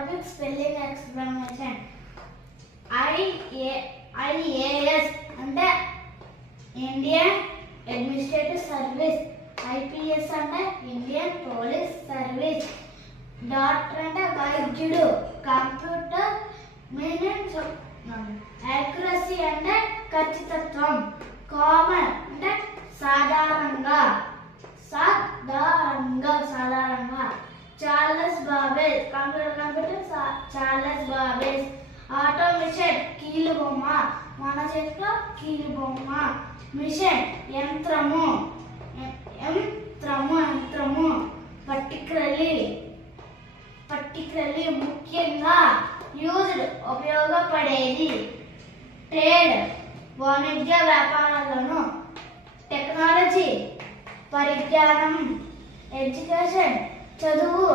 topic spelling explanation. IAS అంటే Indian administrative service, IPS అంటే Indian police service, doctor అంటే వైద్యుడు, కంప్యూటర్ మీనింగ్ యాక్యురసీ అంటే ఖచ్చితత్వం, కామన్ అంటే సాధారణంగా, Charles Babbage computer Charles Babbage, automation కీలు బొమ్మ, మన చేతిలో కీలు బొమ్మ, మిషన్ యంత్రము, పర్టికులర్లీ ముఖ్యంగా, యూజ్డ్ ఉపయోగపడేది, ట్రేడ్ వాణిజ్య వ్యాపారాలను, టెక్నాలజీ పరిజ్ఞానం, ఎడ్యుకేషన్ చదువు